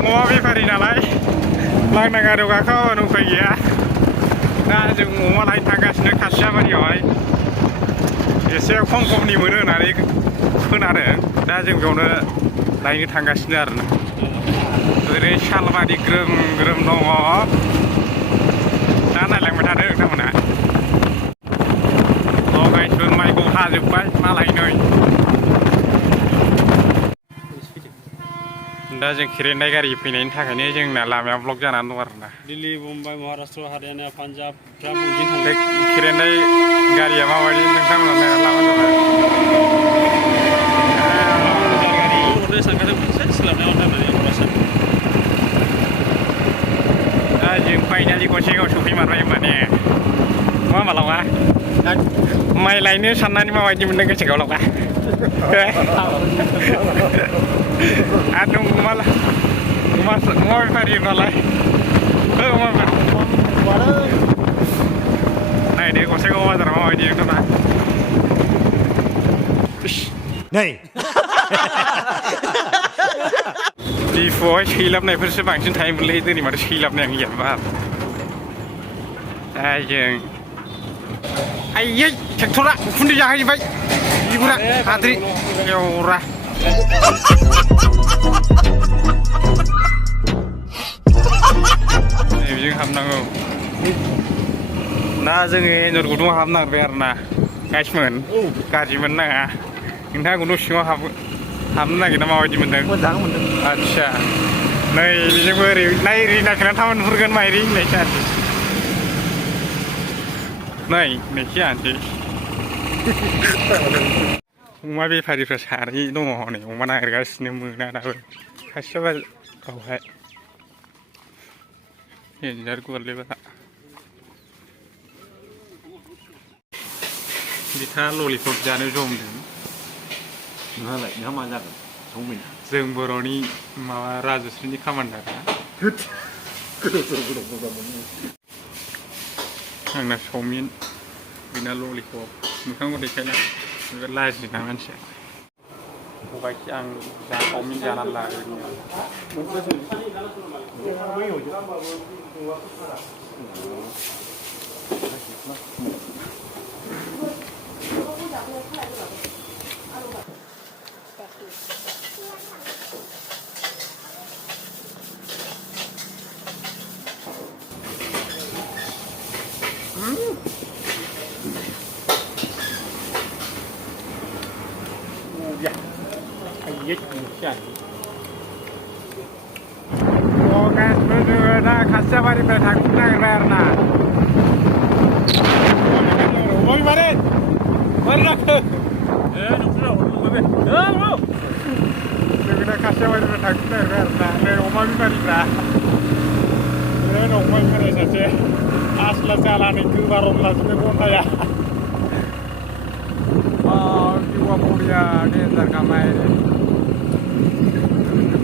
अमा बेफारि नालाय लांदां गारियाव गाखोआबानो उफाय गैया दा जों अमा लायनो थांगासिनो खासियाबारियावहाय एसे खम खमनि मोनो होननानै खोनादों दा जों बेयावनो लायनो थांगासिनो आरोना ओरै सालबारि ग्रोम ग्रोम दङ दा नायलांबाय थादों नोंथांमोना लगायसोर माइखौ हाजोब्बाय मालाय नै दा जों खेरेन्दाय गारि फैनायनि थाखायनो जोंना लामाया ब्लक जानानै दं आरोना दिल्ली मुम्बाइ महाराष्ट्र हारियाना पान्जाब बे खेरेन्दाय गारिया माबायदि नोंथांमोना लामा जाबाय दा जों फाइनालि गसाइगाव सफैमारबाय माने मा मालाबा माइ लायनो साननानै माबायदि मोनदों गोसोआव लावगा आरो अमा बेफारि नालाय अमा नायदो गसाइगाव बाजाराव माबायदि नोंथाङा नै दिफुआवहाय सैलाबनायफोरसो बांसिन थायोमोनलै दिनै माथो सैलाबनायानो गैयाबा दा जों आयै ट्रेक्टरा उखुन्दै जाहैबाय बिगुरा हाद्रि एवरा बेजों हाबनांगौ दा जोङो एन्जर गुदुङाव हाबनो नागिरबाय आरो ना गाइसमोन गाज्रि मोननो नाङा नोंथाङा गुदुं सिङाव हाबनो नागिरना माबायदि मोनदों मोजां मोनदों आदसा नै बेजोंबो ओरै नायखोना थामान नुहुरगोन माइरि होननायसो आरोखि नैखि आनसै अमा बेफारिफ्रा सानै दङ नै अमा नागिरगासिनो मोना दाबो खासियाबारियावहाय एन्जर गुवारलै बारा बिथाङा ललिपप जानो जमदों नोंहालाय नोंहा मा जागोन संमिन जों बर'नि माबा राजस्रिनि खामान्डारा आंना चावमिन बेना ललिपप मोखांखौ देखायना बे लाजिना मानसिया बबायखि आं चावमिन जानानै लागोन Ya, ayo bisa. Oke, sudah dah Kasyabari bertanggung karena. Mau gimana? Mana ke? Nunggu. Sudah Kasyabari bertanggung karena. Rumah bari dah. Rumah bari saja. Asal jalan itu baru langsung ke ya. Jiwa mulia di antar kamar ini.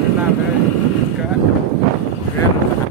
Kenapa?